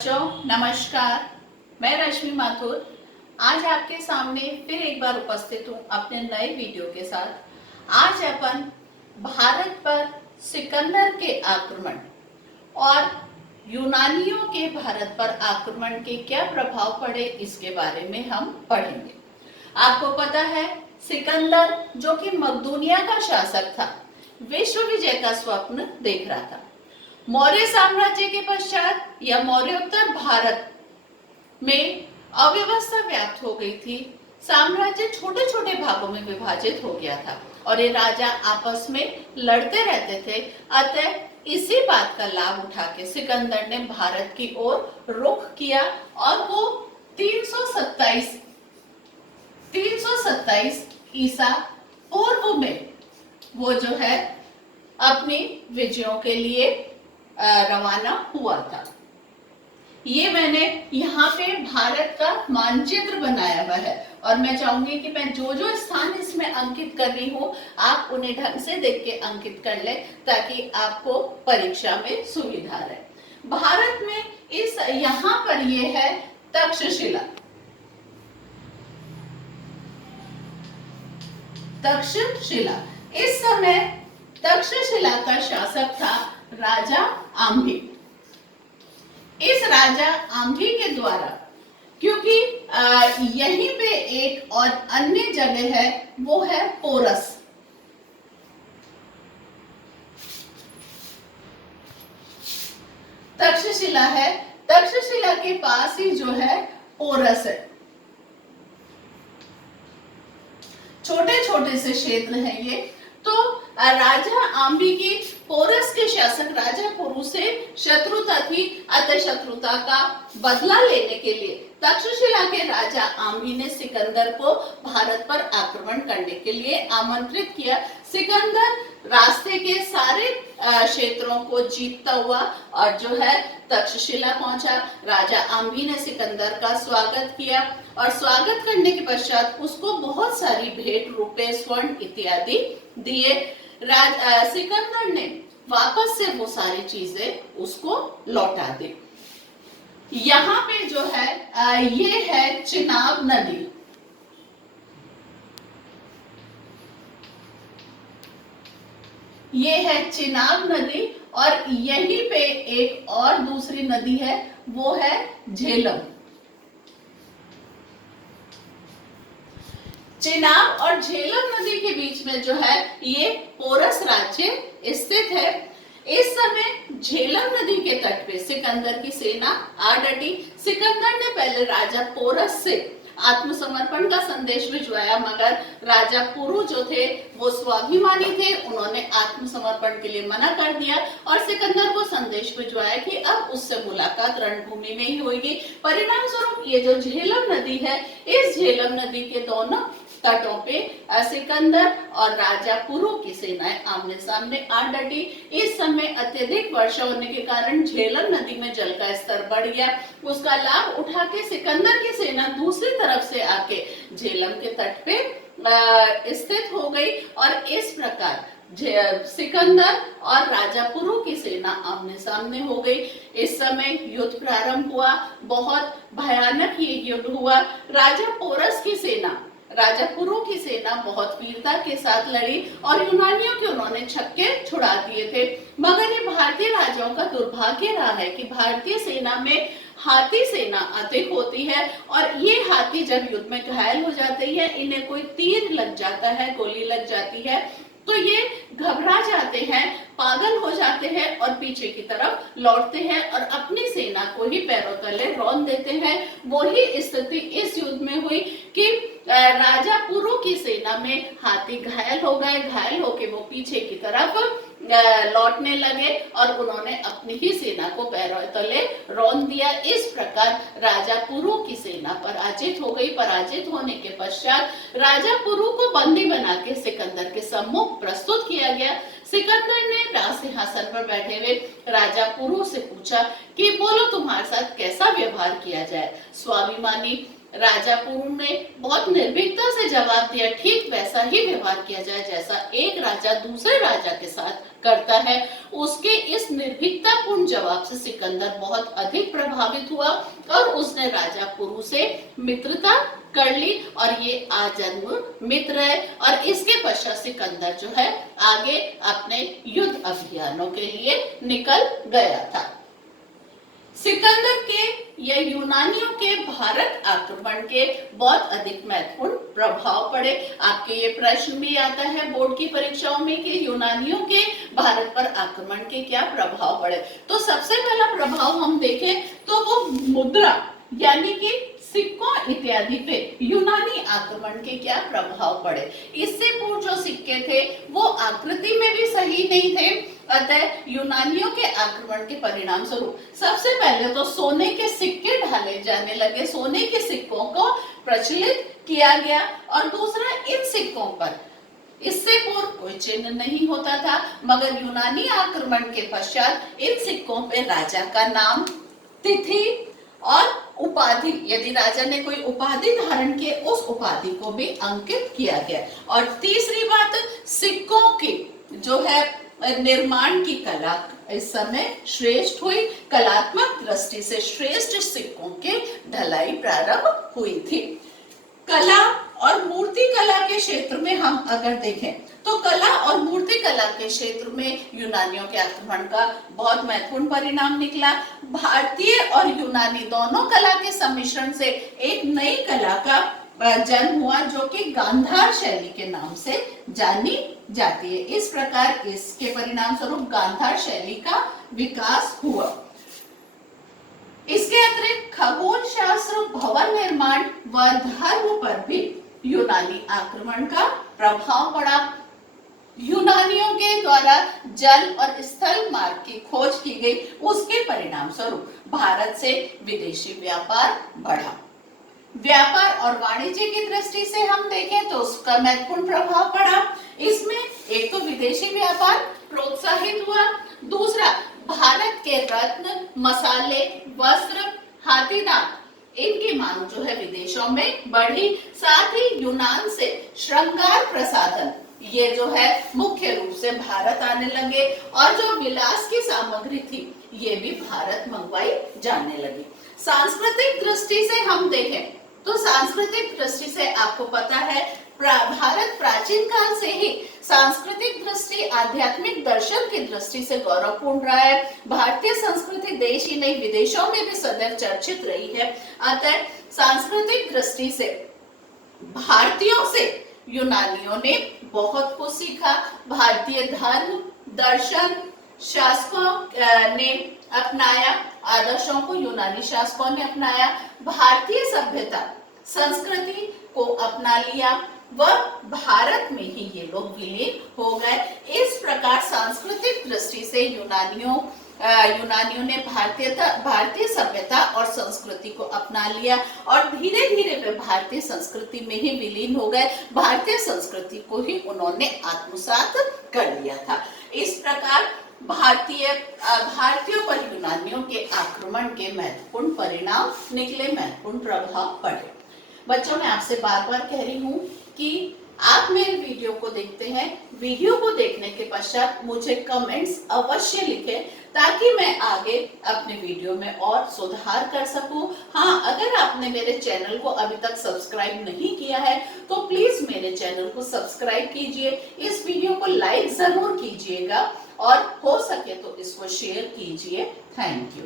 नमस्कार। मैं रश्मि माथुर आज आपके सामने फिर एक बार उपस्थित हूँ अपने नए वीडियो के साथ। आज अपन भारत पर सिकंदर के आक्रमण और यूनानियों के भारत पर आक्रमण के क्या प्रभाव पड़े इसके बारे में हम पढ़ेंगे। आपको पता है सिकंदर जो कि मकदूनिया का शासक था, विश्व विजय का स्वप्न देख रहा था। मौर्य साम्राज्य के पश्चात या मौर्योत्तर भारत में अव्यवस्था व्याप्त हो गई थी। साम्राज्य छोटे छोटे भागों में विभाजित हो गया था और ये राजा आपस में लड़ते रहते थे। अतः इसी बात का लाभ उठा के सिकंदर ने भारत की ओर रुख किया और वो 327 ईसा पूर्व में वो जो है अपनी विजयों के लिए रवाना हुआ था। ये मैंने यहाँ पे भारत का मानचित्र बनाया हुआ है और मैं चाहूंगी कि मैं जो जो स्थान इसमें अंकित कर रही हूँ आप उन्हें ढंग से देख के अंकित कर लें ताकि आपको परीक्षा में सुविधा रहे। भारत में इस यहाँ पर ये है तक्षशिला। तक्षशिला इस समय तक्षशिला का शासक था राजा आम्भी। इस राजा आम्भी के द्वारा, क्योंकि यहीं पे एक और अन्य जगह है वो है पोरस। तक्षशिला है, तक्षशिला के पास ही जो है पोरस है। छोटे छोटे से क्षेत्र हैं ये। तो राजा आम्भी की पोरस के शासक राजा पुरु से शत्रुता थी। अतः शत्रुता का बदला लेने के लिए तक्षशिला के राजा आम्भी ने सिकंदर को भारत पर आक्रमण करने के लिए आमंत्रित किया। सिकंदर रास्ते के सारे क्षेत्रों को जीतता हुआ और जो है तक्षशिला पहुंचा। राजा आम्भी ने सिकंदर का स्वागत किया और स्वागत करने के पश्चात उसको बहुत सारी भेंट, रुपए, स्वर्ण इत्यादि दिए। सिकंदर ने वापस से वो सारी चीजें उसको लौटा दी। यहाँ पे जो है ये है चिनाब नदी। ये है चिनाब नदी और यहीं पे एक और दूसरी नदी है वो है झेलम। चिनाब और झेलम नदी के बीच में जो है ये पोरस राज्य स्थित है। इस समय झेलम नदी के तट पे सिकंदर की सेना आ डटी। सिकंदर ने पहले राजा पोरस से आत्मसमर्पण का संदेश भिजवाया, मगर राजा पुरु जो थे वो स्वाभिमानी थे, उन्होंने आत्मसमर्पण के लिए मना कर दिया और सिकंदर को संदेश भिजवाया कि अब उससे मुलाकात रणभूमि में ही होगी। परिणाम स्वरूप ये जो झेलम नदी है, इस झेलम नदी के दोनों तटों पे सिकंदर और राजा पुरु की सेनाएं आमने सामने आ डटी। इस समय अत्यधिक वर्षा होने के कारण झेलम नदी में जल का स्तर बढ़ गया। उसका लाभ उठा के सिकंदर की सेना दूसरी तरफ से आके झेलम के तट पे स्थित हो गई और इस प्रकार सिकंदर और राजा पुरु की सेना आमने सामने हो गई। इस समय युद्ध प्रारंभ हुआ। बहुत भयानक ये युद्ध हुआ। राजा पोरस की सेना राजा पुरु की सेना बहुत वीरता के साथ लड़ी और यूनानियों के उन्होंने छक्के छुड़ा दिए थे। मगर ये भारतीय राजाओं का दुर्भाग्य रहा है कि भारतीय सेना में हाथी सेना अधिक होती है और ये हाथी जब युद्ध में घायल हो जाते हैं, इन्हें कोई तीर लग जाता है, गोली लग जाती है, तो ये घबरा जाते हैं, पागल हो जाते हैं और पीछे की तरफ लौटते हैं और अपनी सेना को ही पैरों तले रौंद देते हैं। वही स्थिति इस युद्ध में हुई कि राजा पुरु की सेना में हाथी घायल हो गए। घायल होके वो पीछे की तरफ लौटने लगे और उन्होंने अपनी ही सेना को पैरों तले रौंद दिया। इस प्रकार राजा पुरु की सेना पराजित हो गई। पराजित होने के पश्चात राजा पुरु को बंदी बना के सिकंदर के सम्मुख प्रस्तुत किया गया। सिकंदर ने राज सिंहासन पर बैठे हुए राजा पुरु से पूछा कि बोलो तुम्हारे साथ कैसा व्यवहार व्यवहार किया जाए। स्वाभिमानी राजा पुरु ने बहुत निर्भीकता से जवाब दिया, ठीक वैसा ही व्यवहार किया जाए जैसा एक राजा दूसरे राजा के साथ करता है। उसके इस निर्भीकतापूर्ण जवाब से सिकंदर बहुत अधिक प्रभावित हुआ और उसने राजा पुरु से मित्रता कर ली और ये आजन्म मित्र है। और इसके पश्चात सिकंदर जो है आगे अपने युद्ध अभियानों के लिए निकल गया था। सिकंदर के या यूनानियों के भारत आक्रमण के बहुत अधिक महत्वपूर्ण प्रभाव पड़े। आपके ये प्रश्न भी आता है बोर्ड की परीक्षाओं में कि यूनानियों के भारत पर आक्रमण के क्या प्रभाव पड़े। तो सबसे पहला प्रभाव हम देखें तो वो मुद्रा यानी कि सिक्कों इत्यादि पे यूनानी आक्रमण के क्या प्रभाव पड़े। इससे पूर्व जो सिक्के थे वो आकृति में भी सही नहीं थे, अतः यूनानियों के आक्रमण के परिणाम स्वरूप सबसे पहले तो सोने के सिक्के ढाले जाने लगे, सोने के सिक्कों को प्रचलित किया गया। और दूसरा, इन सिक्कों पर इससे पूर्व कोई चिन्ह नहीं होता था, मगर यूनानी आक्रमण के पश्चात इन सिक्कों पे राजा का नाम, तिथि और उपाधि, यदि राजा ने कोई उपाधि धारण की उस उपाधि को भी अंकित किया गया। और तीसरी बात, सिक्कों की जो है निर्माण की कला इस समय श्रेष्ठ हुई, कलात्मक दृष्टि से श्रेष्ठ सिक्कों की ढलाई प्रारंभ हुई थी। कला और मूर्ति कला के क्षेत्र में हम अगर देखें तो कला और मूर्ति कला के क्षेत्र में यूनानियों के आक्रमण का बहुत महत्वपूर्ण परिणाम निकला। भारतीय और यूनानी दोनों कला के सम्मिश्रण से एक नई कला का जन्म हुआ जो कि गांधार शैली के नाम से जानी जाती है। इस प्रकार इसके परिणाम स्वरूप गांधार शैली का विकास हुआ। इसके अतिरिक्त खगोल शास्त्र, भवन निर्माण व धर्म पर भी यूनानी आक्रमण का प्रभाव पड़ा। यूनानियों के द्वारा जल और स्थल मार्ग की खोज की गई, उसके परिणाम स्वरूप भारत से विदेशी व्यापार बढ़ा। व्यापार और वाणिज्य की दृष्टि से हम देखें तो उसका महत्वपूर्ण प्रभाव पड़ा। इसमें एक तो विदेशी व्यापार प्रोत्साहित हुआ, दूसरा भारत के रत्न, मसाले, वस्त्र, हाथी दांत इनकी मांग जो है विदेशों में बढ़ी। साथ ही यूनान से श्रृंगार प्रसाधन ये जो है मुख्य रूप से भारत आने लगे और जो विलास की सामग्री थी ये भी भारत मंगवाई जाने लगी। सांस्कृतिक दृष्टि से हम देखें तो सांस्कृतिक दृष्टि से आपको पता है भारत प्राचीन काल से ही सांस्कृतिक दृष्टि, आध्यात्मिक दर्शन की दृष्टि से गौरवपूर्ण रहा है। भारतीय संस्कृति देश ही नहीं विदेशों में भी सदैव चर्चित रही है। अतः सांस्कृतिक दृष्टि से भारतीयों से यूनानियों ने बहुत कुछ सीखा। भारतीय धर्म, दर्शन, शासकों ने अपनाया, आदर्शों को यूनानी शासकों ने अपनाया। भारतीय सभ्यता, संस्कृति को अपना लिया व भारत में ही ये लोग विलीन हो गए। इस प्रकार सांस्कृतिक दृष्टि से यूनानियों ने भारतीय सभ्यता और संस्कृति को अपना लिया और धीरे धीरे वे भारतीय संस्कृति में ही विलीन हो गए। भारतीय संस्कृति को ही उन्होंने आत्मसात कर लिया था। इस प्रकार भारतीयों पर यूनानियों के आक्रमण के महत्वपूर्ण परिणाम निकले, महत्वपूर्ण प्रभाव पड़े। बच्चों, मैं आपसे बार बार कह रही हूँ कि आप मेरे वीडियो को देखते हैं, वीडियो को देखने के पश्चात मुझे कमेंट्स अवश्य लिखें ताकि मैं आगे अपने वीडियो में और सुधार कर सकूं। हाँ, अगर आपने मेरे चैनल को अभी तक सब्सक्राइब नहीं किया है तो प्लीज मेरे चैनल को सब्सक्राइब कीजिए, इस वीडियो को लाइक जरूर कीजिएगा और हो सके तो इसको शेयर कीजिए। Thank you.